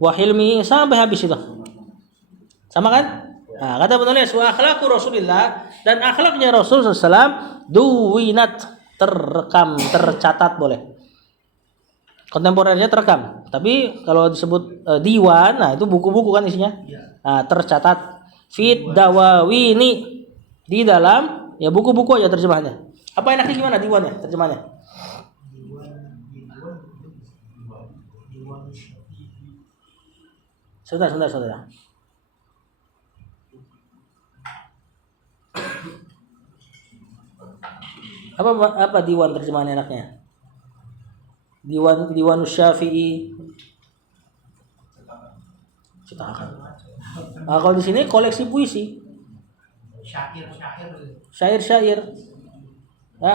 wa hilmihi sampai habis itu. Sama kan? Nah, kata penulis wa akhlaqu Rasulillah dan akhlaknya Rasul sallallahu duwinat terekam, tercatat boleh. Kontemporernya terekam. Tapi kalau disebut diwan, nah itu buku-buku kan isinya. Nah, tercatat fit dawawini di dalam ya buku-buku aja terjemahannya. Apa enaknya gimana diwannya terjemahannya? Saudara. Apa diwan terjemahan enaknya? Diwan Syafi'i. Cetakan. Nah, kalau di sini koleksi puisi. Syair. Ya.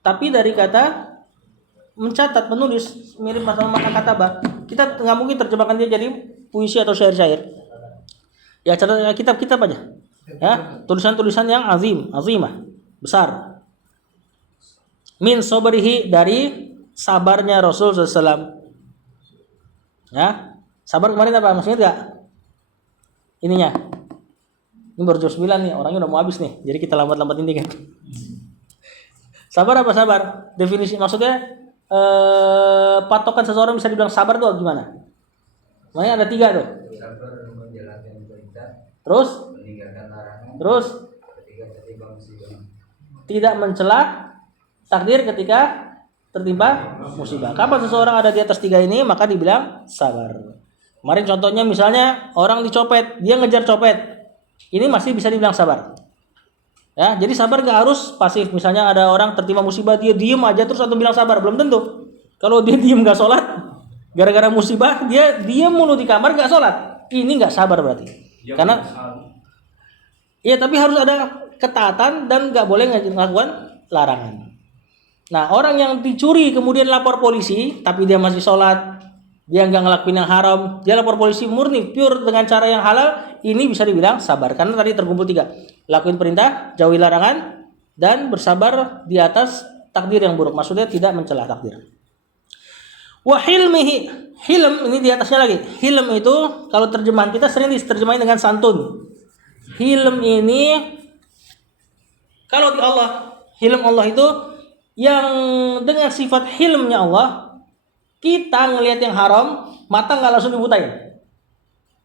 Tapi dari kata mencatat, menulis mirip sama katabah. Kita nggak mungkin terjemahkan dia jadi puisi atau syair-syair. Ya catat kitab-kitab aja. Ya, tulisan-tulisan yang azimah, besar. Min sobrihi dari sabarnya Rasul SAW. Ya, sabar kemarin apa? Maksudnya enggak? Ininya. Ini baru jam 9 nih, orangnya udah mau habis nih. Jadi kita lambat-lambat ini kan. Sabar apa sabar? Definisi maksudnya patokan seseorang bisa dibilang sabar tuh gimana? Makanya ada 3 tuh. Sabar menjalankan perintah. Terus? Meninggalkan larangan. Terus? Ketika tertimpa musibah. Tidak mencela takdir ketika tertimpa musibah. Kapan seseorang ada di atas 3 ini maka dibilang sabar. Kemarin contohnya misalnya orang dicopet, dia ngejar copet. Ini masih bisa dibilang sabar. Ya, jadi sabar gak harus pasif. Misalnya ada orang tertimpa musibah, dia diem aja terus atau bilang sabar, belum tentu. Kalau dia diem gak sholat, gara-gara musibah dia diem mulu di kamar gak sholat, ini gak sabar berarti. Karena iya, tapi harus ada ketaatan dan gak boleh melakukan larangan. Nah, orang yang dicuri kemudian lapor polisi, tapi dia masih sholat, dia nggak ngelakuin yang haram, dia lapor polisi murni, pure dengan cara yang halal, ini bisa dibilang sabar. Karena tadi terkumpul 3, lakuin perintah, jauhi larangan, dan bersabar di atas takdir yang buruk. Maksudnya tidak mencela takdir. Wa hilmihi, hilm ini di atasnya lagi. Hilm itu kalau terjemahan kita sering diterjemahin dengan santun. Hilm ini kalau di Allah, hilm Allah itu yang dengan sifat hilmnya Allah, kita ngelihat yang haram, mata nggak langsung dibutain.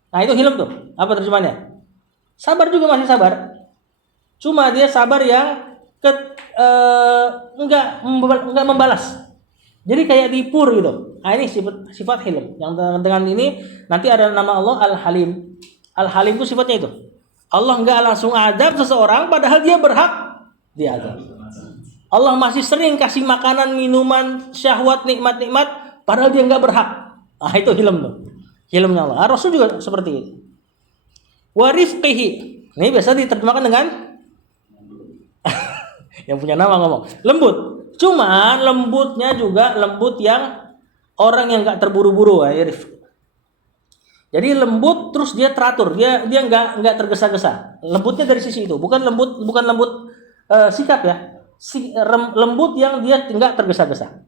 Nah itu hilm tuh. Apa terjemahannya? Sabar juga masih sabar. Cuma dia sabar yang enggak membalas. Jadi kayak dipur gitu. Nah ini sifat hilm. Yang dengan ini nanti ada nama Allah Al-Halim. Al-Halim itu sifatnya itu. Allah enggak langsung adab seseorang padahal dia berhak diadab. Allah masih sering kasih makanan, minuman, syahwat, nikmat-nikmat padahal dia enggak berhak. Ah itu hilm tuh. Hilmnya Allah. Rasul juga seperti itu. Wa rifqihi. Ini biasa diterjemahkan dengan yang punya nama ngomong lembut. Cuman lembutnya juga lembut yang orang yang enggak terburu-buru, rifq. Jadi lembut terus dia teratur. Dia enggak tergesa-gesa. Lembutnya dari sisi itu. Bukan lembut sikap ya. Lembut yang dia enggak tergesa-gesa.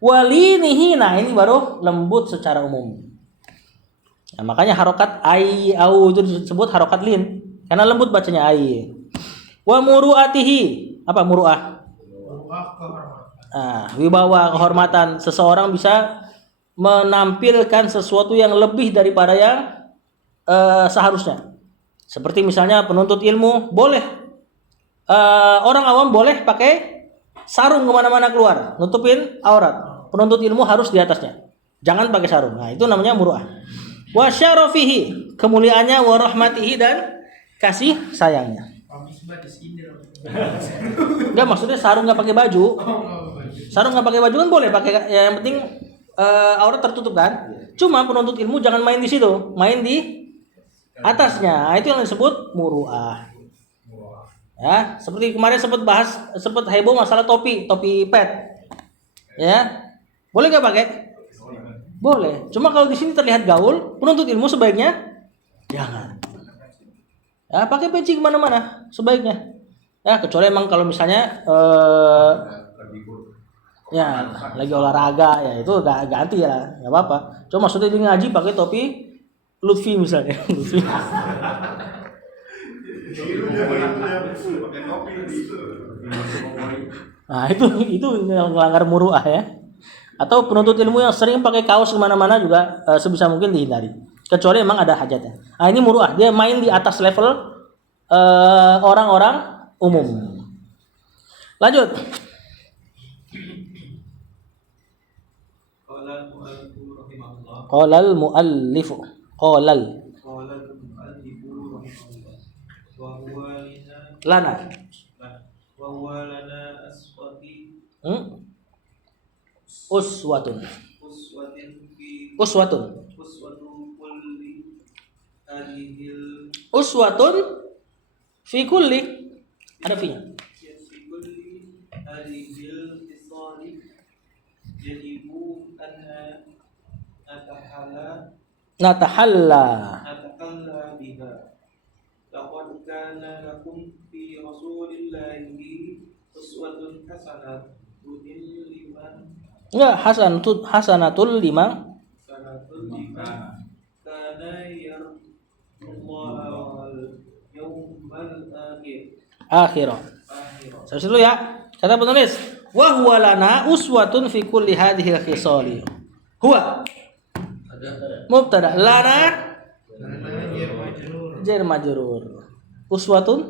Walinihi, nah ini baru lembut secara umum. Nah, makanya harokat ai au itu disebut harokat lin karena lembut bacanya ai. Wa muruatihi, apa muruah? Wibawa kehormatan. Seseorang bisa menampilkan sesuatu yang lebih daripada yang seharusnya. Seperti misalnya penuntut ilmu boleh orang awam boleh pakai sarung kemana-mana keluar, nutupin aurat. Penuntut ilmu harus di atasnya, jangan pakai sarung. Nah itu namanya muruah. Wa syarafihi, kemuliaannya, wa rahmatihi, dan kasih sayangnya. Enggak, maksudnya sarung nggak pakai baju. Sarung nggak pakai baju kan boleh pakai, ya, yang penting aurat tertutup kan. Cuma penuntut ilmu jangan main di situ, main di atasnya, itu yang disebut muruah. Ya, seperti kemarin sempat heboh masalah topi pet. Ya. Boleh nggak pakai? Boleh. Cuma kalau di sini terlihat gaul, penuntut ilmu sebaiknya jangan. Ya, pakai peci kemana-mana sebaiknya. Ya, kecuali emang kalau misalnya ya lagi olahraga ya itu ganti ya, nggak apa-apa. Cuma maksudnya dia ngaji pakai topi Lutfi misalnya. Lutfi. Nah itu yang melanggar muruah ya. Atau penuntut ilmu yang sering pakai kaos kemana-mana juga sebisa mungkin dihindari. Kecuali memang ada hajatnya. Nah ini muruah, dia main di atas level orang-orang umum. Lanjut. Qala al-muallif lana uswatun fi kulli ada fi-nya. Natahalla biha. Laqad kana lakum fi Rasulillahi uswatun hasanatun liman enggak hasanatul lima kana yarjullaha wal yawmal akhirah. Terus dulu ya. Kata penulis, wa huwa lana uswatun fi kulli hadhihi al-khisali. Huwa mubtada, lana jar majrur. Uswatun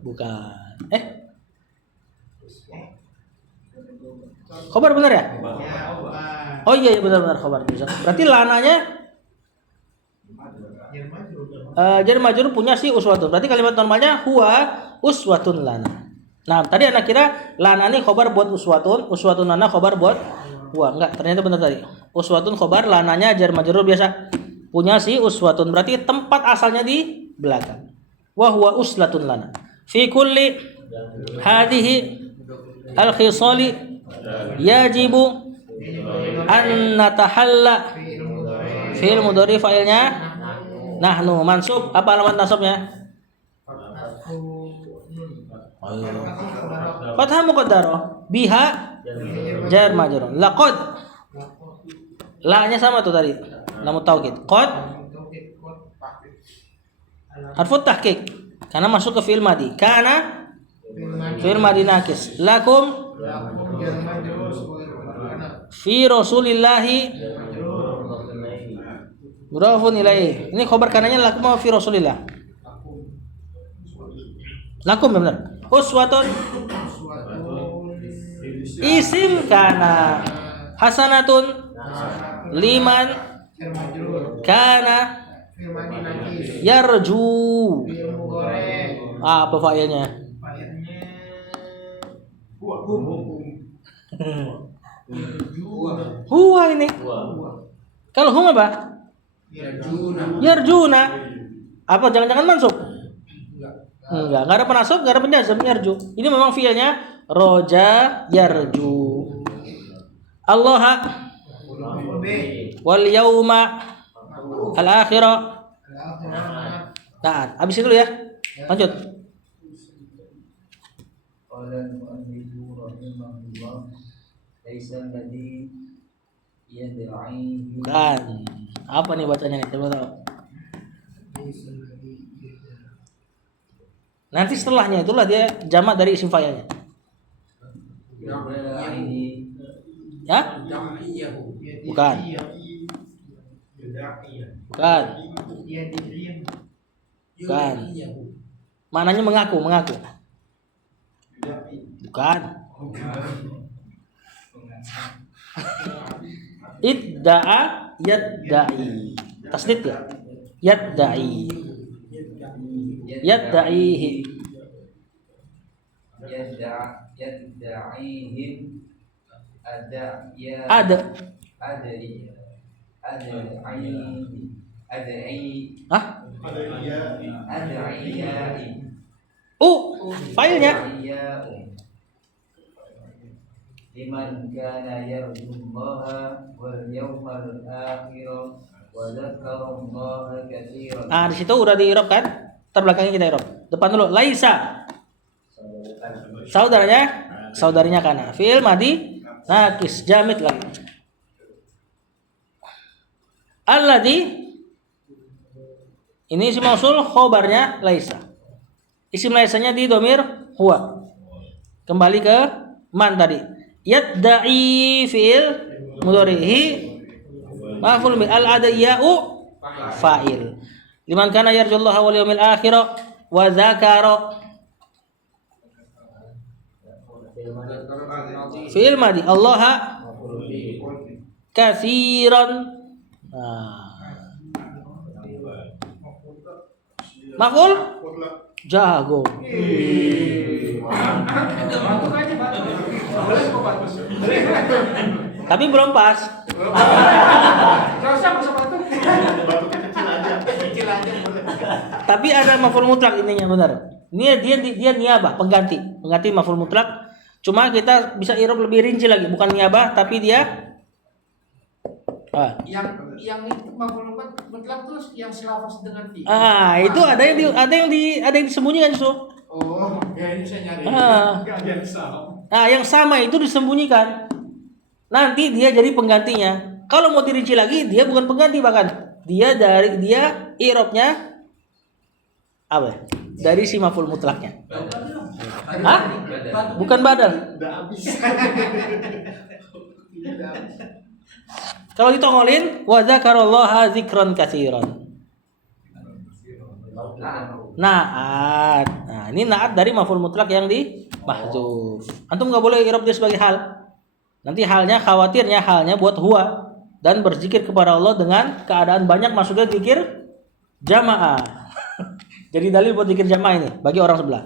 bukan. Khobar benar ya? Oh iya benar khobar. Berarti lananya jar majrur punya si uswatun. Berarti kalimat normalnya huwa uswatun lana. Nah, tadi anak kira lana ini khobar buat uswatun lana khobar buat huwa. Enggak, ternyata benar tadi. Uswatun khobar, lananya jar majrur biasa. Punya si uswatun, berarti tempat asalnya di belakang. Wa huwa uslatun lana. Fi kulli hadhihi al-khisali yajibu an natahalla. Fi'il mudhari fa'ilnya nahnu, mansub. Apa alamat nasabnya? Fathah muqaddarah, biha jar majrur. Laqad, la-nya sama tuh tadi, lam taukid. Qad harfu tahqiq karena masuk ke fi'il madi. Kana fi'il madi nakis. Lakum fi Rasulillahi mudhafun ilaih. Ini khabar kananya lakum fi Rasulillah. Lakum benar. Uswatun isim kana, hasanatun liman kana yarju. Apa fa'ilnya? Huwa ini. Kalau hum apa? Yarjuna. Apa jangan-jangan mansub? Enggak ada penasab, enggak ada penjazam, yarju. Ini memang fiilnya roja yarju. Allah wal yauma al akhirah. Nah, habis itu dulu ya. Lanjut. Qala al-mu'allifu rahimahullah laisa alladhi yad'i. Bukan. Apa nih bacanya nih? Coba tahu. Nanti setelahnya itulah dia jamak dari isim fa'ilnya. Ya? Bukan. Bukan. Bukan. Maknanya mengaku. Bukan. Idda'a yadda'i. Tasdid ya? Yadda'i. Yadda'ihi. Yad'ihim ada ya Ada. ada iya ada aini ad'i Hah? Ada iya. ad'iyai Failnya. ad'iyau liman kana yarjullaha wal yawmal akhir wa dzakarallaha katsiran. Di situ udah di i'rab kan? Terbelakangnya kita i'rab. Depan dulu. Laisa. Saudarinya kana. Fi'il madi nakis jamid lagi. Alladzi ini isim mausul, khobarnya laisa. Isim laisanya di domir huwa. Kembali ke man tadi. Yadda'i fi'il mudhari'i maf'ul bi al-adiya'u fa'il. Liman kana yarjullaha wal yawmil akhir wa dzakara fi'il madi Allah katsiran. Maf'ul Mutlak. jago. Tapi belum pas. Kecil aja. Tapi ada maf'ul mutlak ininya benar. Ini dia niabah, pengganti maf'ul mutlak. Cuma kita bisa i'rab lebih rinci lagi, bukan niabah tapi dia yang itu maf'ul mutlak terus yang selafas dengan fi. Itu ada yang disembunyikan justru. Oh, kayaknya saya nyari. Enggak ada yang sama. Yang sama itu disembunyikan. Nanti dia jadi penggantinya. Kalau mau dirinci lagi, dia bukan pengganti, bahkan dia i'rabnya apa? Dari si maf'ul mutlaknya. Hah? Bukan badal. Udah habis. Kalau ditongolin, wa dzakarallaha dzikran katsiran. Naat. Nah, ini naat dari maf'ul mutlak yang di mahdzuf. Antum enggak boleh i'rab dia sebagai hal. Nanti khawatirnya halnya buat huwa dan berzikir kepada Allah dengan keadaan banyak, maksudnya zikir jamaah. Jadi dalil buat zikir jamaah ini bagi orang sebelah.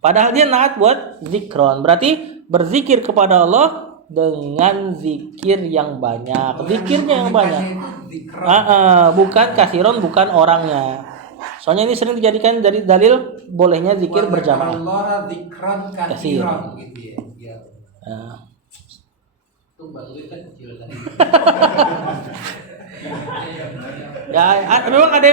Padahal dia naat buat zikron, berarti berzikir kepada Allah dengan zikir yang banyak, zikirnya yang banyak. Bukan kathiron, bukan orangnya. Soalnya ini sering dijadikan dari dalil bolehnya zikir berjamaah. Allah dzikran katsiran gitu ya. Itu bagus kan kecil kan. Memang ada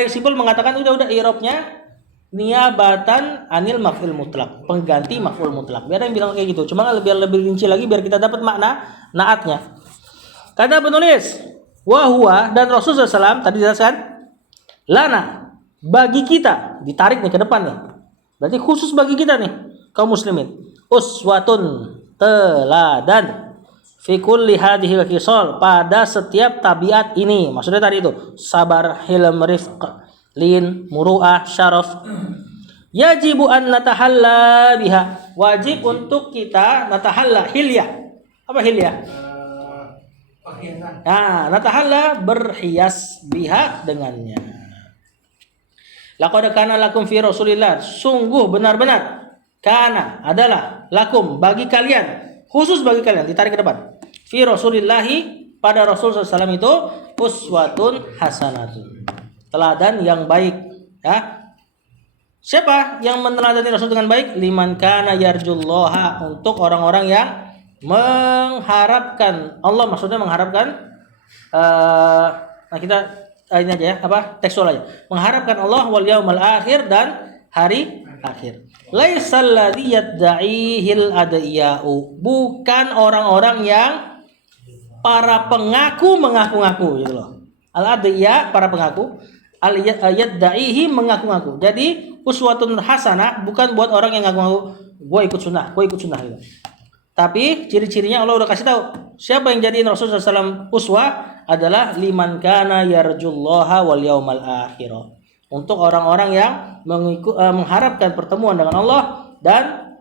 yang simpel mengatakan udah i'rabnya niabatan anil maf'ul mutlak, pengganti maf'ul mutlak. Biar yang bilang kayak gitu. Cuma biar lebih rinci lagi biar kita dapat makna naatnya. Kata penulis, wa huwa dan Rasulullah SAW tadi dijelaskan lana bagi kita, ditarik nih ke depan nih. Berarti khusus bagi kita nih kaum muslimin. Uswatun teladan fi kulli hadhil khisal, pada setiap tabiat ini. Maksudnya tadi itu sabar, hilm, rifq, lin, muru'ah, syaraf. Yajibu an natahalla biha, wajib untuk kita natahalla, hilyah. Apa hilyah? Perhiasan. Natahalla, berhias biha dengannya. Laqad kana lakum fi Rasulillah, sungguh benar-benar kana adalah lakum bagi kalian, khusus bagi kalian, ditarik ke depan. Fi Rasulillahi, pada Rasul SAW itu uswatun hasanatun, teladan yang baik. Ya. Siapa yang meneladani Rasul dengan baik? Liman kana yarjullaha, untuk orang-orang yang mengharapkan Allah, maksudnya mengharapkan kita ini aja ya, tekstual aja. Mengharapkan Allah wal yaumal akhir, dan hari akhir. Laisal ladzi yad'ihil adiya'u, bukan orang-orang yang para pengaku mengaku-ngaku gitu loh. Al adiya para pengaku, al yad'ihi mengaku-ngaku. Jadi uswatun hasanah bukan buat orang yang ngaku-ngaku gue ikut sunnah gitu. Tapi ciri-cirinya Allah udah kasih tahu. Siapa yang jadiin Rasulullah SAW uswah adalah liman kana yarjullaha wal yaumal akhir. Untuk orang-orang yang mengharapkan pertemuan dengan Allah dan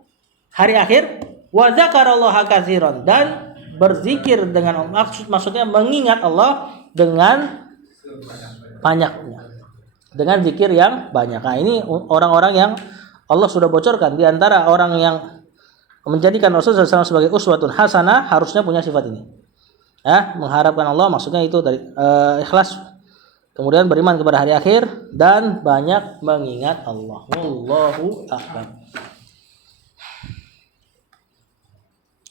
hari akhir, wa dzakarallaha katsiran, dan berzikir dengan maksudnya mengingat Allah dengan banyaknya. Dengan zikir yang banyak. Nah, ini orang-orang yang Allah sudah bocorkan di antara orang yang menjadikan Rasulullah SAW sebagai uswatun hasanah harusnya punya sifat ini. Ya, mengharapkan Allah, maksudnya itu dari ikhlas Kemudian beriman kepada hari akhir dan banyak mengingat Allah. Wallahu a'lam.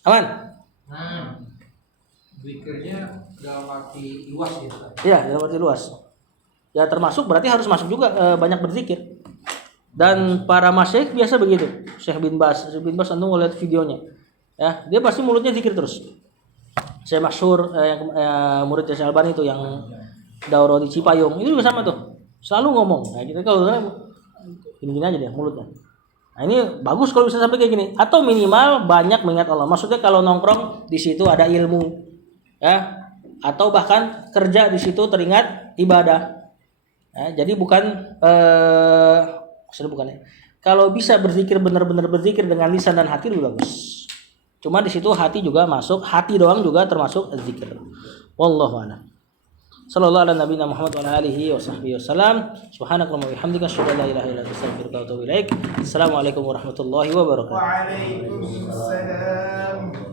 Aman? Nah, zikirnya dalam arti luas ya Ustaz. Iya, dalam arti luas. Ya termasuk berarti harus masuk juga banyak berzikir. Dan para masyayikh biasa begitu. Syekh bin Bas antum lihat videonya. Ya, dia pasti mulutnya zikir terus. Saya masyhur yang murid Syekh Albani itu yang daurah di Cipayung, itu juga sama tuh. Selalu ngomong. Nah, kita kalau gini-gini aja deh mulutnya. Nah, ini bagus kalau bisa sampai kayak gini atau minimal banyak mengingat Allah. Maksudnya kalau nongkrong di situ ada ilmu. Ya, atau bahkan kerja di situ teringat ibadah. Ya, jadi maksudnya bukan ya. Kalau bisa berzikir benar-benar berzikir dengan lisan dan hati lebih bagus. Cuma di situ hati juga masuk, hati doang juga termasuk zikir. Wallahu a'lam. Sallallahu ala nabiyina Muhammad wa ala alihi wa sahbihi wasallam. Subhanakallahumma wa bihamdika asyhadu an la ilaha illa anta astaghfiruka wa atubu ilaik. Assalamualaikum warahmatullahi wabarakatuh. Waalaikumsalam.